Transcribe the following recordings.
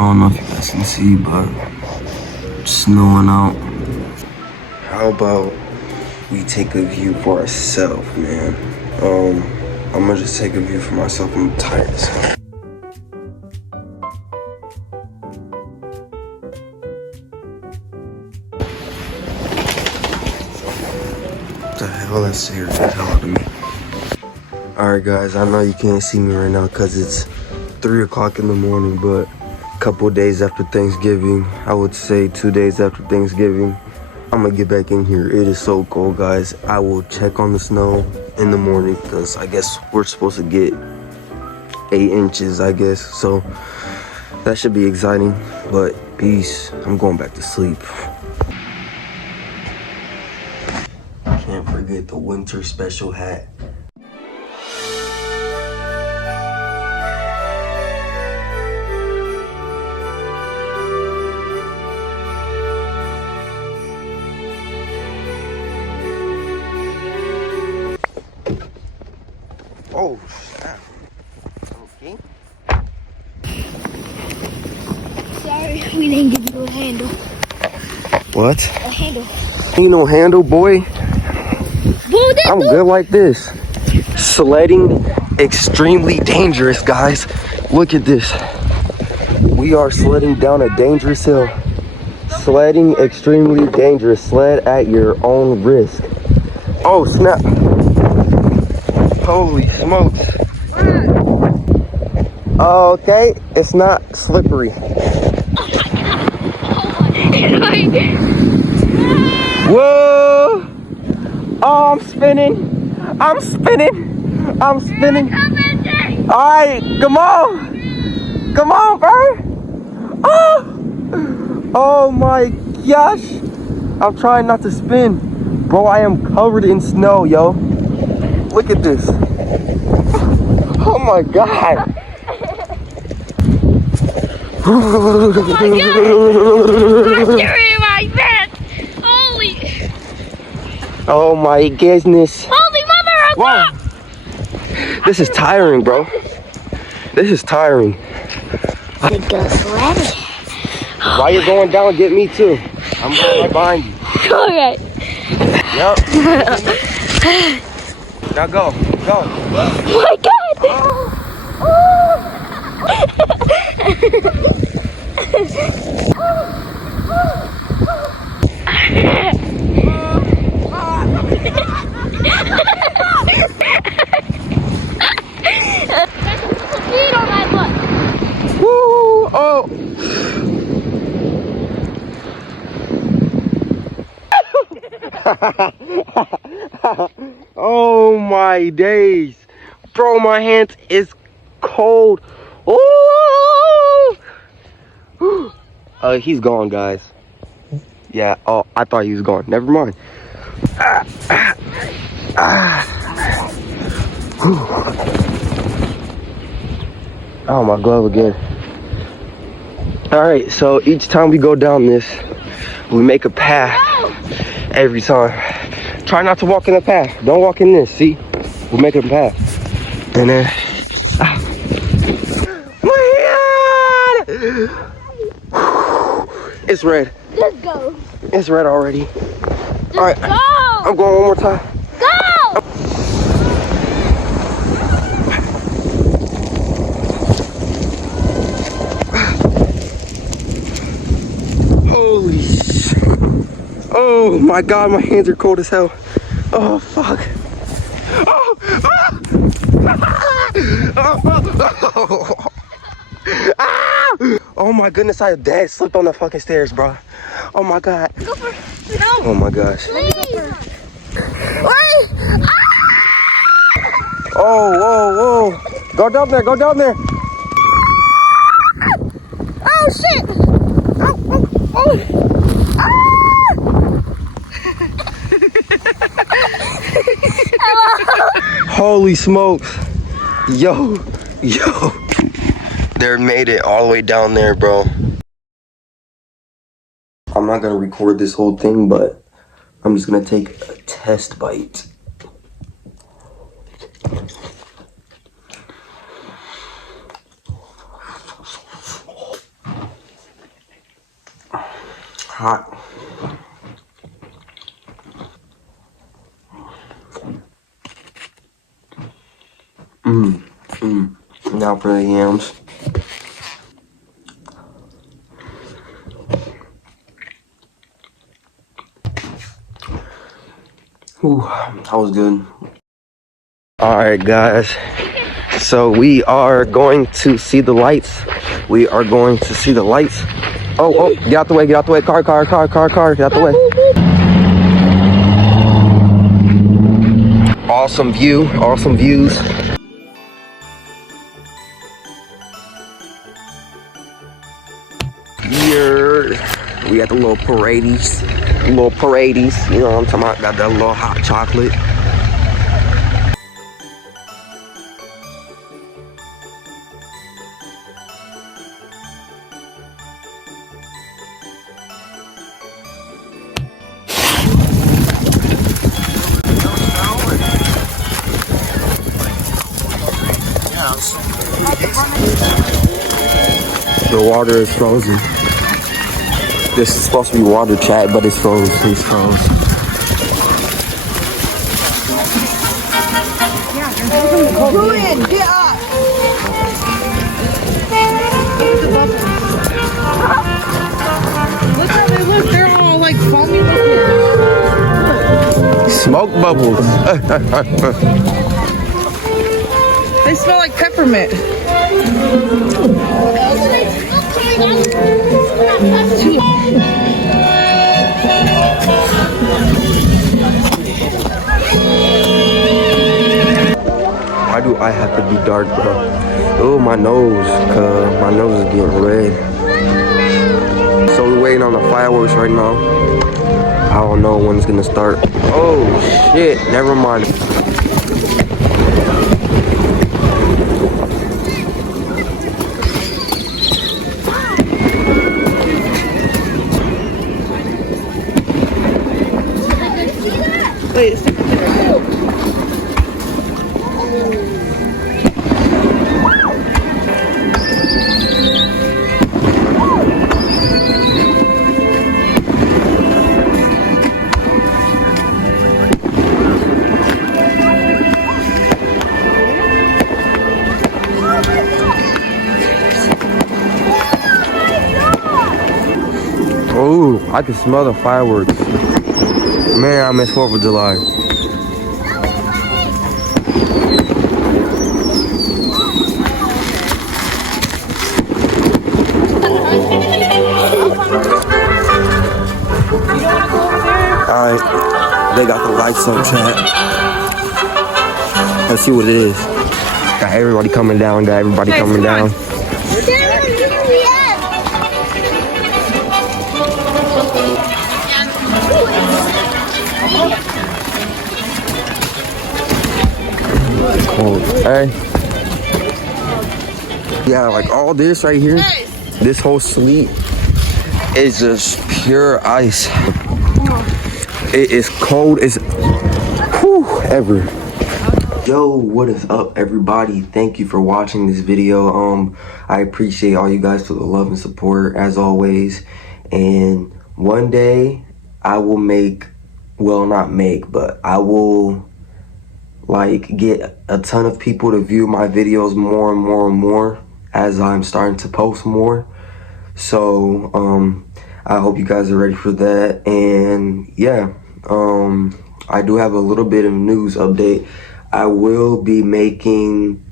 don't know if you guys can see, but it's snowing out. How about we take a view for ourselves, man? I'm gonna just take a view for myself. I'm tired as hell. What the hell? That scared the hell out of me. Alright guys, I know you can't see me right now because it's 3 o'clock in the morning, but a couple days after Thanksgiving, I would say 2 days after Thanksgiving, I'm gonna get back in here. It is so cold, guys. I will check on the snow in the morning because I guess we're supposed to get 8 inches, I guess. So that should be exciting, but peace. I'm going back to sleep. Can't forget the winter special hat. Oh, snap. Okay. Sorry, we didn't give you a handle. What? A handle. Ain't no handle, boy. I'm Good. good like this. Sledding, extremely dangerous, guys. Look at this. We are sledding down a dangerous hill. Sledding, extremely dangerous. Sled at your own risk. Oh, snap. Holy smokes. Okay, it's not slippery. Whoa! Oh, I'm spinning. I'm spinning. I'm spinning. Alright, come on. Come on, bro. Oh! Oh my gosh. I'm trying not to spin. Bro, I am covered in snow, yo. Look at this. Oh my god. Oh my God! My pants! Holy! Oh my goodness. Holy mother of God! This is tiring, bro. This is tiring. To go sledding. While you're going down, get me too. I'm going right behind you. Okay. Yep. Now go. Go. Oh my God! On my butt. Woo! Oh! Oh my days. Bro, my hands is cold. Oh! He's gone, guys. Yeah, oh, I thought he was gone. Never mind. Oh, my glove again. Alright, so each time we go down this, we make a path every time. Try not to walk in the path. Don't walk in this, see? We'll make a path. And then... It's red. Let's go. It's red already. Alright. Go. I'm going one more time. Go. Holy shit. Oh my god, my hands are cold as hell. Oh fuck. Oh, ah! Oh my goodness, I dead slipped on the fucking stairs, bro. Oh my god. Go first. No. Oh my gosh. Please. Oh, whoa, whoa. Go down there, go down there. Oh shit. Holy smokes. Yo. They made it all the way down there, bro. I'm not gonna record this whole thing, but I'm just gonna take a test bite. hot. Now for the yams. Ooh, that was good. Alright guys, so we are going to see the lights. We are going to see the lights. Oh, get out the way, car, get out the way. Awesome views. Here, we got the little parades, you know what I'm talking about, got that little hot chocolate. The water is frozen. This is supposed to be water, chat, but it's frozen. It's frozen. Julian, get up! Look how they look. They're all like foamy looking. Smoke bubbles. They smell like peppermint. Why do I have to be dark, bro? Oh, my nose, cause my nose is getting red. So we're waiting on the fireworks right now. I don't know when it's gonna start. Oh shit, never mind. Wait, stick it there. Oh, I can smell the fireworks. Man, I miss 4th of July. Alright, they got the lights on, chat. Let's see what it is. Got everybody coming down, down. Oh, hey. Yeah, like all this right here, this whole sleet is just pure ice. It is cold as ever. Yo, what is up, everybody? Thank you for watching this video. I appreciate all you guys for the love and support as always. And one day I will I will like get a ton of people to view my videos more and more as I'm starting to post more. So I hope you guys are ready for that. And yeah, I do have a little bit of news update. I will be making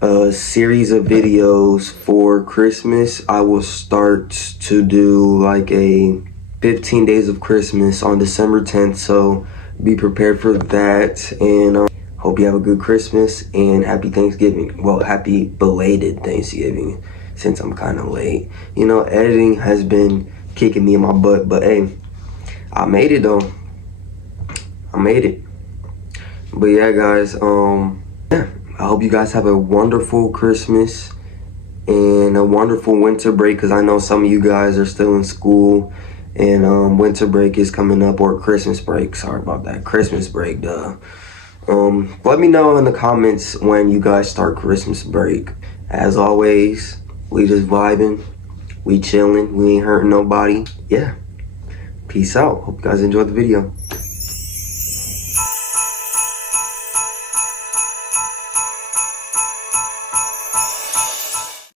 a series of videos for Christmas. I will start to do like a 15 days of Christmas on December 10th, so be prepared for that. And hope you have a good Christmas and happy Thanksgiving. Well, happy belated Thanksgiving, since I'm kind of late. You know, editing has been kicking me in my butt, but hey, I made it though. I made it. But yeah, guys, yeah, I hope you guys have a wonderful Christmas and a wonderful winter break, because I know some of you guys are still in school and winter break is coming up, or Christmas break. Sorry about that. Christmas break, duh. Let me know in the comments when you guys start Christmas break. As always, we just vibing. We chilling. We ain't hurting nobody. Yeah. Peace out. Hope you guys enjoyed the video.